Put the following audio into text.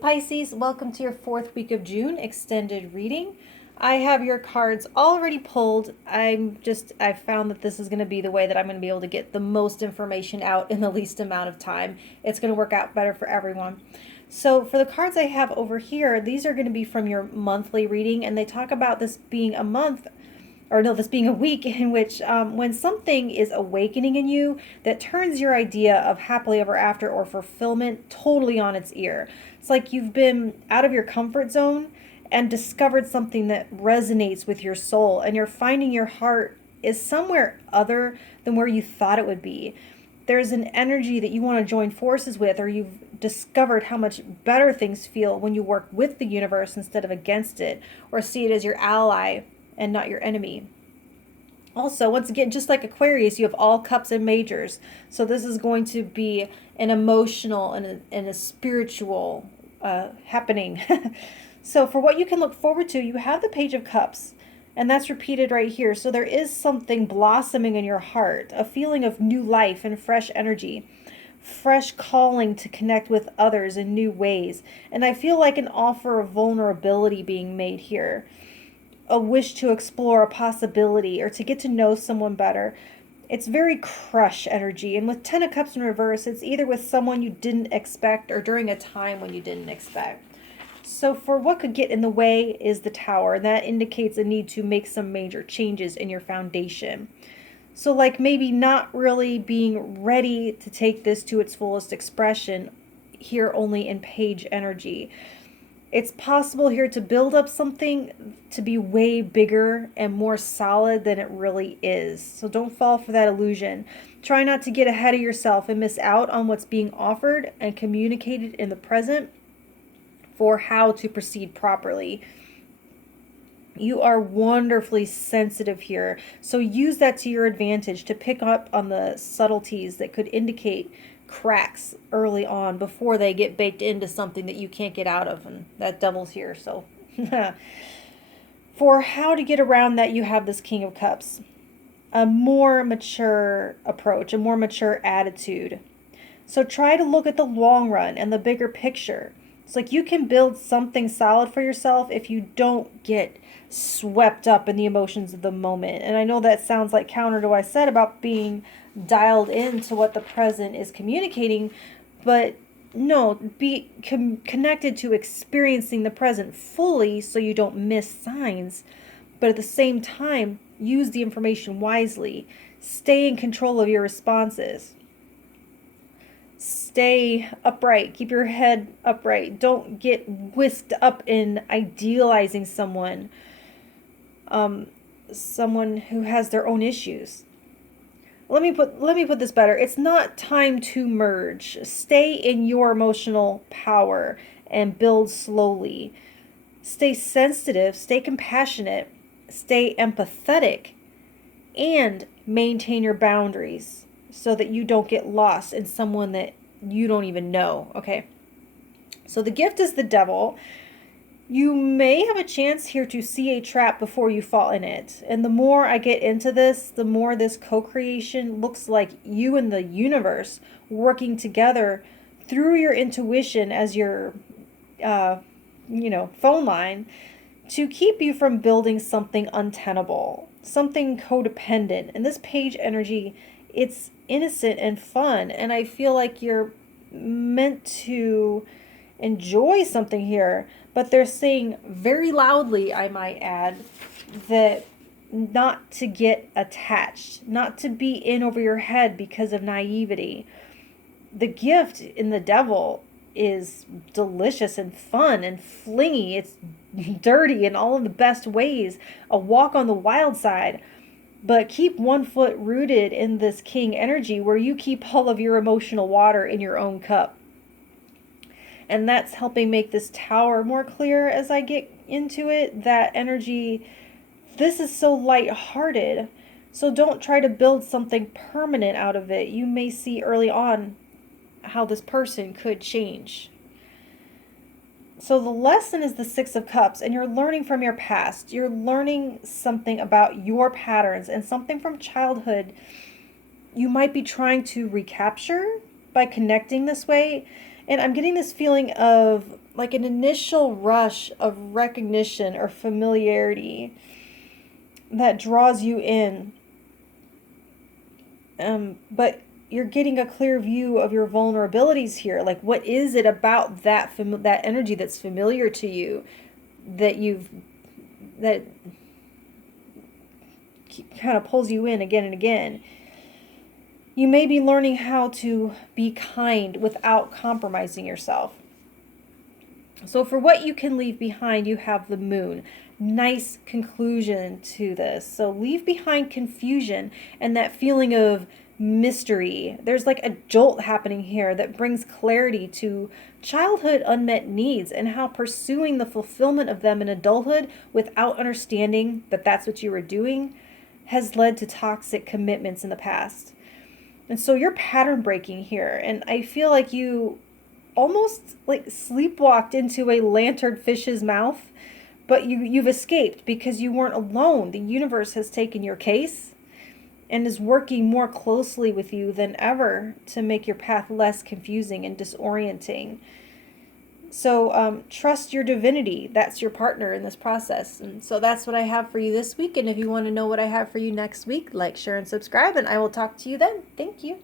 Pisces, welcome to your 4th week of June extended reading. I have your cards already pulled. I found that this is going to be the way that I'm going to be able to get the most information out in the least amount of time. It's going to work out better for everyone. So for the cards I have over here, these are going to be from your monthly reading, and they talk about this being a month, or no, this being a week in which when something is awakening in you that turns your idea of happily ever after or fulfillment totally on its ear. It's like you've been out of your comfort zone and discovered something that resonates with your soul, and you're finding your heart is somewhere other than where you thought it would be. There's an energy that you want to join forces with, or you've discovered how much better things feel when you work with the universe instead of against it, or see it as your ally and not your enemy. Also, once again, just like Aquarius, you have all cups and majors. So this is going to be an emotional and a spiritual happening. So for what you can look forward to, you have the Page of Cups, and that's repeated right here. So there is something blossoming in your heart, a feeling of new life and fresh energy, fresh calling to connect with others in new ways. And I feel like an offer of vulnerability being made here, a wish to explore a possibility or to get to know someone better. It's very crush energy. And with 10 of Cups in reverse, it's either with someone you didn't expect or during a time when you didn't expect. So for what could get in the way is the Tower, and that indicates a need to make some major changes in your foundation. So like maybe not really being ready to take this to its fullest expression here, only in Page energy. It's possible here to build up something to be way bigger and more solid than it really is. So don't fall for that illusion. Try not to get ahead of yourself and miss out on what's being offered and communicated in the present for how to proceed properly. You are wonderfully sensitive here, so use that to your advantage to pick up on the subtleties that could indicate cracks early on before they get baked into something that you can't get out of, and that Devil's here. So for how to get around that, you have this King of Cups, a more mature approach, a more mature attitude. So try to look at the long run and the bigger picture. It's like you can build something solid for yourself if you don't get swept up in the emotions of the moment. And I know that sounds like counter to what I said about being dialed into what the present is communicating, but no, be connected to experiencing the present fully so you don't miss signs. But at the same time, use the information wisely. Stay in control of your responses. Stay upright. Keep your head upright. Don't get whisked up in idealizing someone, someone who has their own issues. Let me put this better. It's not time to merge. Stay in your emotional power and build slowly. Stay sensitive, stay compassionate, stay empathetic, and maintain your boundaries so that you don't get lost in someone that you don't even know. Okay. So the gift is the Devil. You may have a chance here to see a trap before you fall in it. And the more I get into this, the more this co-creation looks like you and the universe working together through your intuition as your, phone line to keep you from building something untenable, something codependent. And this Page energy, it's innocent and fun. And I feel like you're meant to enjoy something here, but they're saying very loudly, I might add, that not to get attached, not to be in over your head because of naivety. The gift in the Devil is delicious and fun and flingy. It's dirty in all of the best ways, a walk on the wild side. But keep one foot rooted in this King energy where you keep all of your emotional water in your own cup. And that's helping make this Tower more clear as I get into it. That energy, this is so lighthearted. So don't try to build something permanent out of it. You may see early on how this person could change. So the lesson is the Six of Cups, and you're learning from your past. You're learning something about your patterns and something from childhood you might be trying to recapture by connecting this way. And I'm getting this feeling of like an initial rush of recognition or familiarity that draws you in. But you're getting a clear view of your vulnerabilities here. Like, what is it about that that energy that's familiar to you that that kind of pulls you in again and again? You may be learning how to be kind without compromising yourself. So for what you can leave behind, you have the moon. Nice conclusion to this. So leave behind confusion and that feeling of mystery. There's like a jolt happening here that brings clarity to childhood unmet needs and how pursuing the fulfillment of them in adulthood without understanding that that's what you were doing has led to toxic commitments in the past. And so you're pattern breaking here. And I feel like you almost like sleepwalked into a lanternfish's mouth, but you've escaped because you weren't alone. The universe has taken your case and is working more closely with you than ever to make your path less confusing and disorienting. So trust your divinity. That's your partner in this process. And so that's what I have for you this week. And if you want to know what I have for you next week, like, share, and subscribe. And I will talk to you then. Thank you.